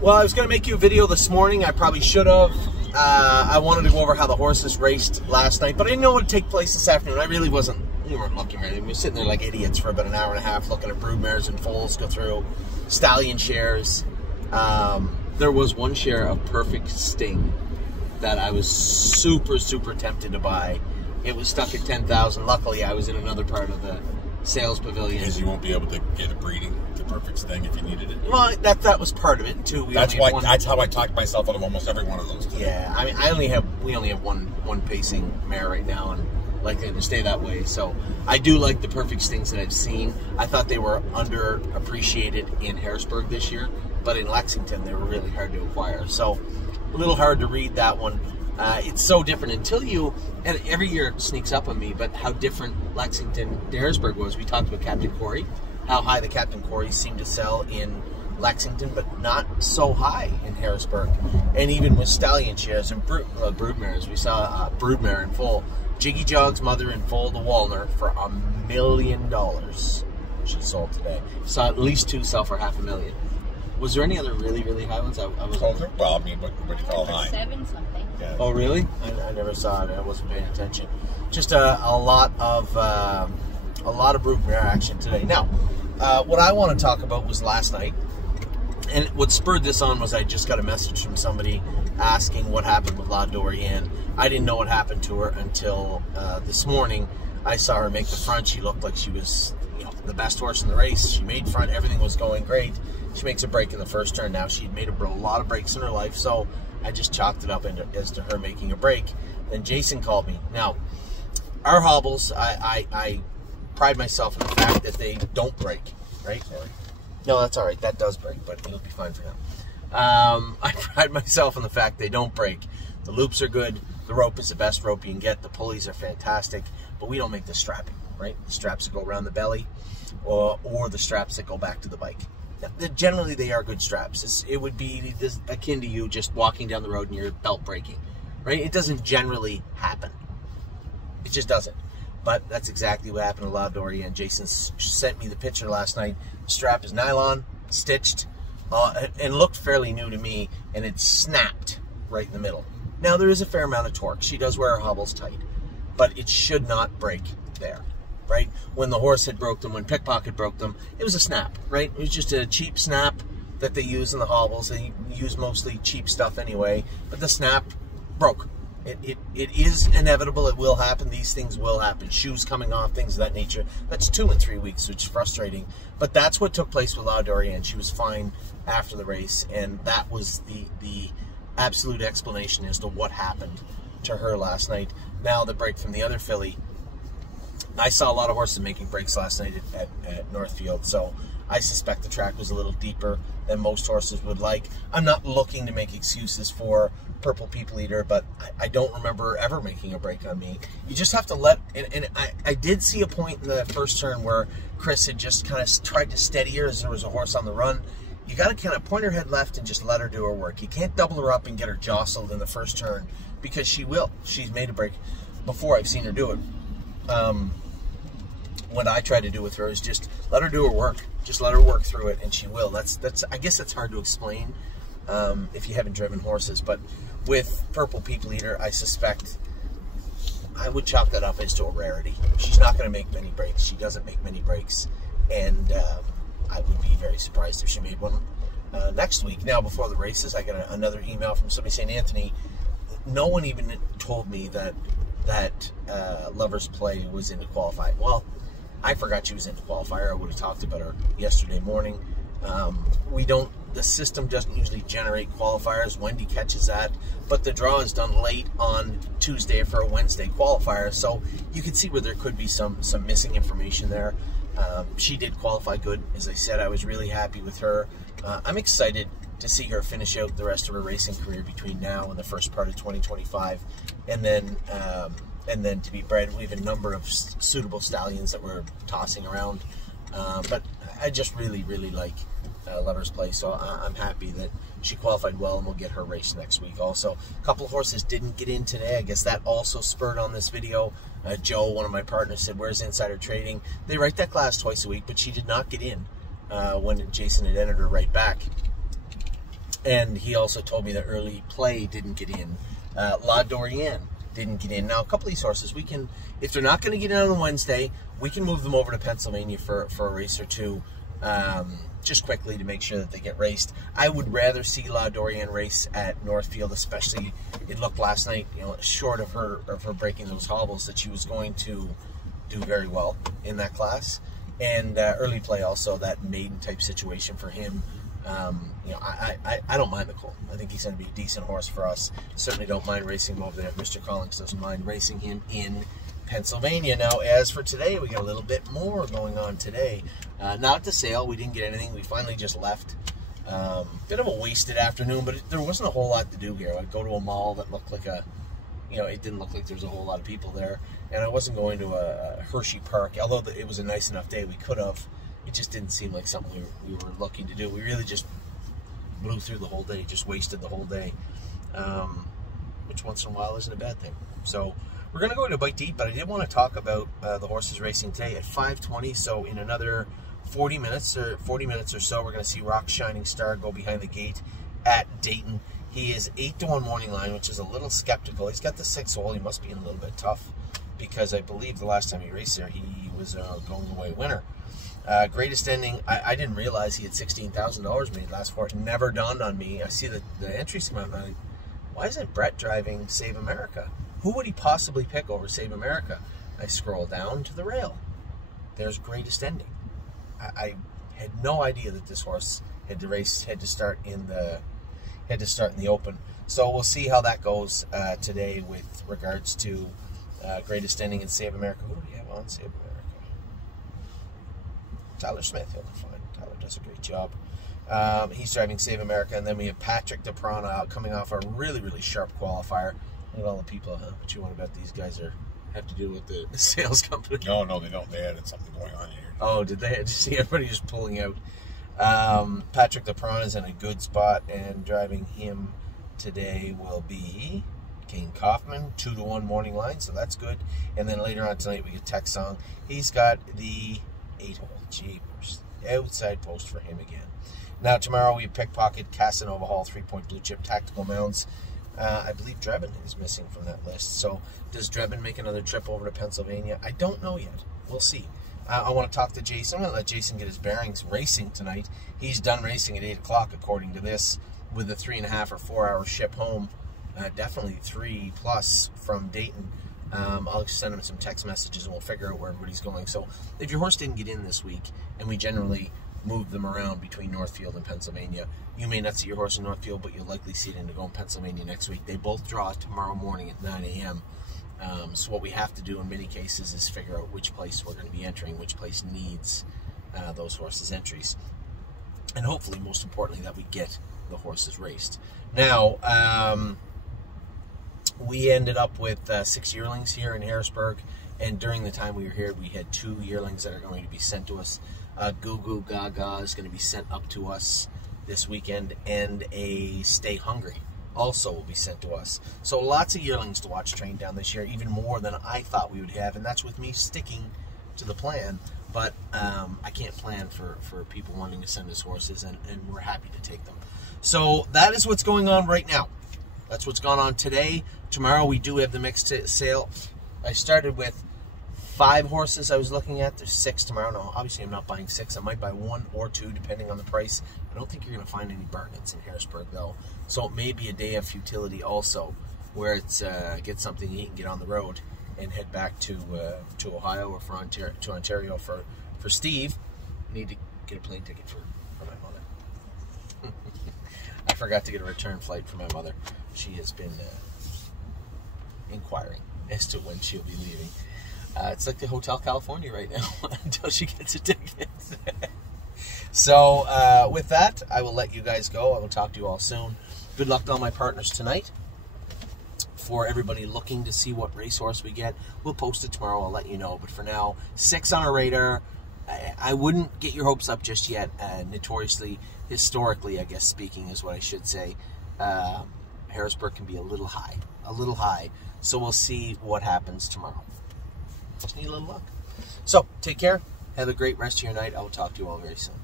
Well, I was going to make you a video this morning. I probably should have. I wanted to go over how the horses raced last night, but I didn't know what would take place this afternoon. I really wasn't. We weren't looking ready. We were sitting there like idiots for about an hour and a half looking at broodmares and foals go through, stallion shares. There was one share of Perfect Sting that I was super, super tempted to buy. It was stuck at 10,000. Luckily, I was in another part of the sales pavilion. Because you won't be able to get a breeding to Perfect Sting if you needed it. Well, that was part of it too. That's how I talked myself out of almost every one of those. Today. Yeah, I mean, we only have one pacing mare right now, and likely to stay that way. So I do like the Perfect Stings that I've seen. I thought they were underappreciated in Harrisburg this year, but in Lexington they were really hard to acquire. So a little hard to read that one. It's so different until you, and every year it sneaks up on me, but how different Lexington to Harrisburg was. We talked about Captain Corey, how high the Captain Corey seemed to sell in Lexington, but not so high in Harrisburg. And even with stallion shares and broodmares, we saw broodmare in full. Jiggy Jog's mother in foal to Walner for $1 million. She sold today. Saw at least two sell for $500,000. Was there any other really, really high ones? I was. Well, I mean, what do you call high? 7 something. Yeah. Oh, really? I never saw it. I wasn't paying attention. Just a lot of broodmare action today. Now, what I want to talk about was last night, and what spurred this on was I just got a message from somebody asking what happened with La Dorienne. I didn't know what happened to her until this morning. I saw her make the front. She looked like she was, the best horse in the race. She made front. Everything was going great. She makes a break in the first turn. Now, she'd made a lot of breaks in her life, so I just chalked it up as to her making a break. Then Jason called me. Now, our hobbles, I pride myself in the fact that they don't break, right? No, that's all right. That does break, but it'll be fine for now. I pride myself in the fact they don't break. The loops are good. The rope is the best rope you can get. The pulleys are fantastic, but we don't make the strapping, right? The straps that go around the belly or the straps that go back to the bike. Now, generally, they are good straps. It would be akin to you just walking down the road and your belt breaking, right? It doesn't generally happen. It just doesn't. But that's exactly what happened to La Dorienne. Jason sent me the picture last night. The strap is nylon, stitched, and looked fairly new to me, and it snapped right in the middle. Now, there is a fair amount of torque. She does wear her hobbles tight, but it should not break there, right? When the horse had broke them, when Pickpocket broke them, it was a snap, right? It was just a cheap snap that they use in the hobbles. They use mostly cheap stuff anyway, but the snap broke. It is inevitable. It will happen. These things will happen. Shoes coming off, things of that nature. That's 2 and 3 weeks, which is frustrating. But that's what took place with La Dorienne. She was fine after the race, and that was the absolute explanation as to what happened to her last night. Now the break from the other filly. I saw a lot of horses making breaks last night at Northfield, so I suspect the track was a little deeper than most horses would like. I'm not looking to make excuses for Purple People Eater, but I don't remember ever making a break on me. You just have to let, and I did see a point in the first turn where Chris had just kind of tried to steady her as there was a horse on the run. You got to kind of point her head left and just let her do her work. You can't double her up and get her jostled in the first turn, because she will. She's made a break before. I've seen her do it. What I try to do with her is just let her do her work. Just let her work through it, and she will. I guess that's hard to explain if you haven't driven horses. But with Purple People Eater, I suspect I would chalk that up as to a rarity. She's not going to make many breaks. She doesn't make many breaks, and I would be very surprised if she made one next week. Now, before the races, I got another email from somebody saying, Anthony, no one even told me that Lover's Play was into qualifying. Well, I forgot she was into qualifier. I would have talked about her yesterday morning. The system doesn't usually generate qualifiers. Wendy catches that, but the draw is done late on Tuesday for a Wednesday qualifier, so you can see where there could be some missing information there. She did qualify good. As I said, I was really happy with her. I'm excited to see her finish out the rest of her racing career between now and the first part of 2025, and then to be bred. We have a number of suitable stallions that we're tossing around, but I just really, really like Lover's Play, so I'm happy that she qualified well, and we'll get her race next week. Also, a couple of horses didn't get in today. I guess that also spurred on this video. Joe, one of my partners, said, where's Insider Trading? They write that class twice a week, but she did not get in when Jason had entered her right back. And he also told me that Early Play didn't get in. La Dorienne didn't get in. Now, a couple of these horses, we can, if they're not going to get in on Wednesday, we can move them over to Pennsylvania for a race or two, just quickly to make sure that they get raced. I would rather see La Dorienne race at Northfield, especially it looked last night, you know, short of her breaking those hobbles, that she was going to do very well in that class. And Early Play also, that maiden type situation for him. You know, I don't mind the Colt. I think he's going to be a decent horse for us. Certainly don't mind racing him over there. Mr. Collins doesn't mind racing him in Pennsylvania. Now, as for today, we got a little bit more going on today. Not at the sale. We didn't get anything. We finally just left. Bit of a wasted afternoon, but there wasn't a whole lot to do here. I'd go to a mall that looked like a, you know, it didn't look like there was a whole lot of people there. And I wasn't going to a Hershey Park, although it was a nice enough day. We could have. It just didn't seem like something we were looking to do. We really just blew through the whole day, just wasted the whole day, which once in a while isn't a bad thing. So we're going to go into Bite to Eat, but I did want to talk about the horses racing today at 5:20. So in another 40 minutes or so, we're going to see Rock Shining Star go behind the gate at Dayton. He is 8-1 morning line, which is a little skeptical. He's got the 6 hole. He must be in a little bit tough because I believe the last time he raced there, he was a going away winner. Greatest ending, I didn't realize he had $16,000 made last for it. Never dawned on me. I see the entries come out, and I'm like, why isn't Brett driving Save America? Who would he possibly pick over Save America? I scroll down to the rail. There's Greatest Ending. I had no idea that this horse had to start in the Open. So we'll see how that goes today with regards to Greatest Ending and Save America. Who do we have on Save America? Tyler Smith, he'll be fine. Tyler does a great job. He's driving Save America, and then we have Patrick DePrana coming off a really, really sharp qualifier. Look at all the people, what you want to bet these guys have to do with the sales company? No, they don't. They added something going on here. Oh, did they? Just see everybody just pulling out. Patrick DePrana is in a good spot, and driving him today will be Kane Kaufman, 2-1 morning line, so that's good. And then later on tonight we get Tech Song. He's got the 8-hole. Jeepers. Outside post for him again. Now tomorrow we Pickpocket, Casanova Hall, 3-point blue chip, Tactical Mounds. I believe Drebin is missing from that list. So does Drebin make another trip over to Pennsylvania? I don't know yet. We'll see. I want to talk to Jason. I'm going to let Jason get his bearings racing tonight. He's done racing at 8 o'clock according to this, with a 3.5 or 4 hour ship home. Definitely 3+ from Dayton. I'll send him some text messages and we'll figure out where everybody's going. So if your horse didn't get in this week, and we generally move them around between Northfield and Pennsylvania, you may not see your horse in Northfield, but you'll likely see it in to go in Pennsylvania next week. They both draw tomorrow morning at 9 a.m. So what we have to do in many cases is figure out which place we're going to be entering, which place needs those horses' entries. And hopefully, most importantly, that we get the horses raced. Now, we ended up with 6 yearlings here in Harrisburg, and during the time we were here, we had 2 yearlings that are going to be sent to us. Goo Goo Gaga is going to be sent up to us this weekend, and a Stay Hungry also will be sent to us. So lots of yearlings to watch train down this year, even more than I thought we would have, and that's with me sticking to the plan. But I can't plan for people wanting to send us horses, and we're happy to take them. So that is what's going on right now. That's what's gone on today. Tomorrow we do have the mixed sale. I started with 5 horses I was looking at. There's 6 tomorrow. No, obviously I'm not buying 6. I might buy 1 or 2 depending on the price. I don't think you're going to find any bargains in Harrisburg though. So it may be a day of futility also, where it's get something to eat and get on the road and head back to Ohio or to Ontario for Steve. I need to get a plane ticket for my mother. I forgot to get a return flight for my mother. She has been inquiring as to when she'll be leaving. It's like the Hotel California right now until she gets a ticket. So with that, I will let you guys go. I will talk to you all soon. Good luck to all my partners tonight. For everybody looking to see what racehorse we get, we'll post it tomorrow. I'll let you know. But for now, 6 on our radar. I wouldn't get your hopes up just yet. Notoriously, historically, I guess speaking is what I should say, Harrisburg can be a little high. So we'll see what happens tomorrow. Just need a little luck. So take care. Have a great rest of your night. I will talk to you all very soon.